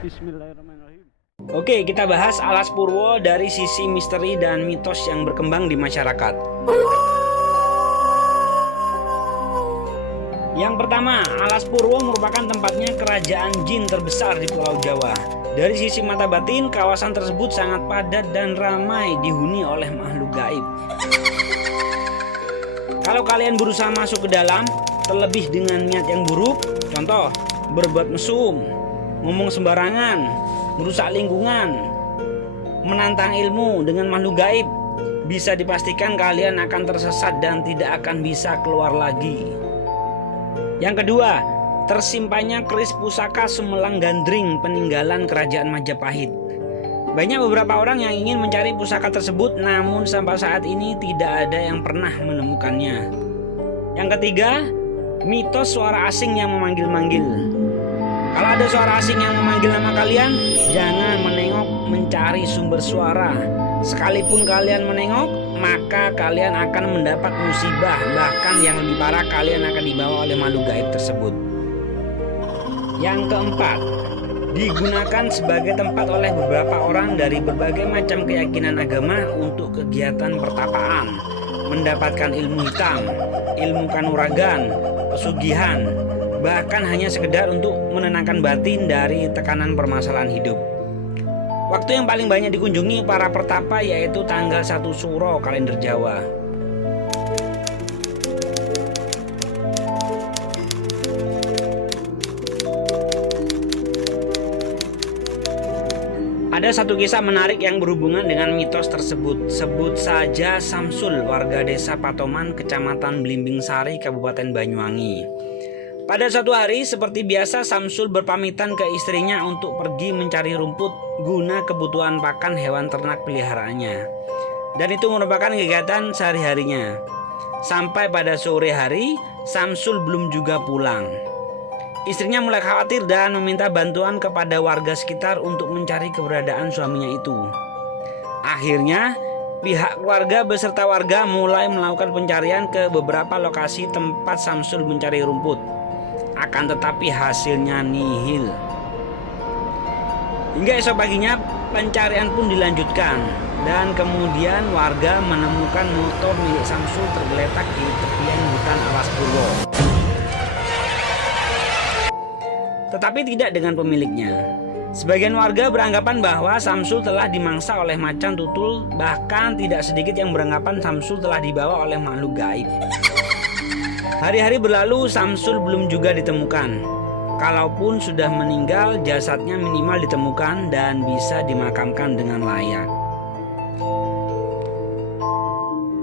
Bismillahirrahmanirrahim. Oke, kita bahas Alas Purwo dari sisi misteri dan mitos yang berkembang di masyarakat. Yang pertama, Alas Purwo merupakan tempatnya kerajaan jin terbesar di Pulau Jawa. Dari sisi mata batin, kawasan tersebut sangat padat dan ramai dihuni oleh makhluk gaib. Kalau kalian berusaha masuk ke dalam, terlebih dengan niat yang buruk, contoh, berbuat mesum, ngomong sembarangan, merusak lingkungan, menantang ilmu dengan makhluk gaib, bisa dipastikan kalian akan tersesat dan tidak akan bisa keluar lagi. Yang kedua, tersimpannya keris pusaka Sumelang Gandring peninggalan kerajaan Majapahit. Banyak beberapa orang yang ingin mencari pusaka tersebut, namun sampai saat ini tidak ada yang pernah menemukannya. Yang ketiga, mitos suara asing yang memanggil-manggil. Kalau ada suara asing yang memanggil nama kalian, jangan menengok mencari sumber suara. Sekalipun kalian menengok, maka kalian akan mendapat musibah. Bahkan yang lebih parah, kalian akan dibawa oleh makhluk gaib tersebut. Yang keempat, digunakan sebagai tempat oleh beberapa orang dari berbagai macam keyakinan agama untuk kegiatan pertapaan, mendapatkan ilmu hitam, ilmu kanuragan, pesugihan, bahkan hanya sekedar untuk menenangkan batin dari tekanan permasalahan hidup. Waktu yang paling banyak dikunjungi para pertapa yaitu tanggal 1 Suro kalender Jawa. Ada satu kisah menarik yang berhubungan dengan mitos tersebut. Sebut saja Samsul, warga desa Patoman, kecamatan Blimbing Sari, Kabupaten Banyuwangi. Pada suatu hari, seperti biasa, Samsul berpamitan ke istrinya untuk pergi mencari rumput guna kebutuhan pakan hewan ternak peliharaannya. Dan itu merupakan kegiatan sehari-harinya. Sampai pada sore hari, Samsul belum juga pulang. Istrinya mulai khawatir dan meminta bantuan kepada warga sekitar untuk mencari keberadaan suaminya itu. Akhirnya, pihak keluarga beserta warga mulai melakukan pencarian ke beberapa lokasi tempat Samsul mencari rumput. Akan tetapi hasilnya nihil. Hingga esok paginya pencarian pun dilanjutkan, dan kemudian warga menemukan motor milik Samsul tergeletak di tepian hutan Alas Purwo. Tetapi tidak dengan pemiliknya. Sebagian warga beranggapan bahwa Samsul telah dimangsa oleh macan tutul, bahkan tidak sedikit yang beranggapan Samsul telah dibawa oleh makhluk gaib. Hari-hari berlalu, Samsul belum juga ditemukan. Kalaupun sudah meninggal, jasadnya minimal ditemukan dan bisa dimakamkan dengan layak.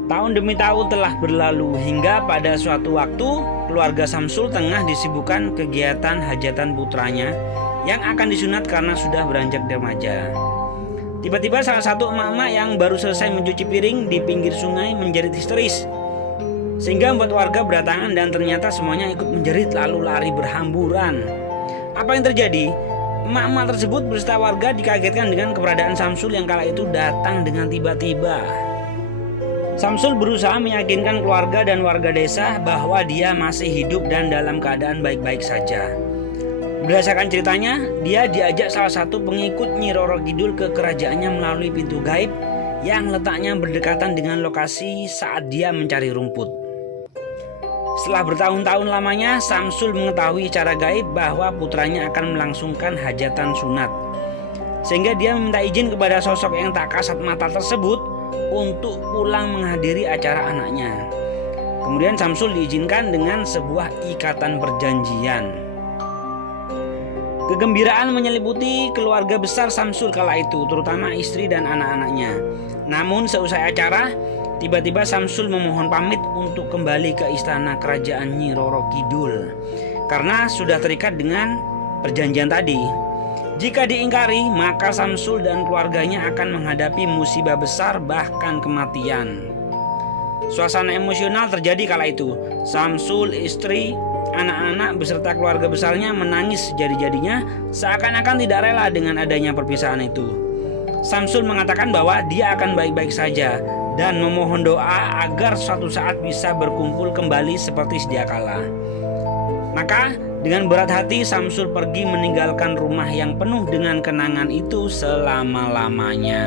Tahun demi tahun telah berlalu hingga pada suatu waktu keluarga Samsul tengah disibukkan kegiatan hajatan putranya yang akan disunat karena sudah beranjak remaja. Tiba-tiba salah satu emak-emak yang baru selesai mencuci piring di pinggir sungai menjerit histeris, sehingga membuat warga berdatangan dan ternyata semuanya ikut menjerit lalu lari berhamburan. Apa yang terjadi? Emak-emak tersebut beserta warga dikagetkan dengan keberadaan Samsul yang kala itu datang dengan tiba-tiba. Samsul berusaha meyakinkan keluarga dan warga desa bahwa dia masih hidup dan dalam keadaan baik-baik saja. Berdasarkan ceritanya, dia diajak salah satu pengikut Nyi Roro Kidul ke kerajaannya melalui pintu gaib yang letaknya berdekatan dengan lokasi saat dia mencari rumput. Setelah bertahun-tahun lamanya, Samsul mengetahui cara gaib bahwa putranya akan melangsungkan hajatan sunat. Sehingga dia meminta izin kepada sosok yang tak kasat mata tersebut untuk pulang menghadiri acara anaknya. Kemudian Samsul diizinkan dengan sebuah ikatan perjanjian. Kegembiraan menyelimuti keluarga besar Samsul kala itu, terutama istri dan anak-anaknya. Namun seusai acara, tiba-tiba Samsul memohon pamit untuk kembali ke istana kerajaan Nyi Roro Kidul karena sudah terikat dengan perjanjian tadi. Jika diingkari, maka Samsul dan keluarganya akan menghadapi musibah besar bahkan kematian. Suasana emosional terjadi kala itu. Samsul, istri, anak-anak beserta keluarga besarnya menangis sejadi-jadinya, seakan-akan tidak rela dengan adanya perpisahan itu. Samsul mengatakan bahwa dia akan baik-baik saja dan memohon doa agar suatu saat bisa berkumpul kembali seperti sedia kala. Maka Dengan berat hati Samsul pergi meninggalkan rumah yang penuh dengan kenangan itu selama-lamanya.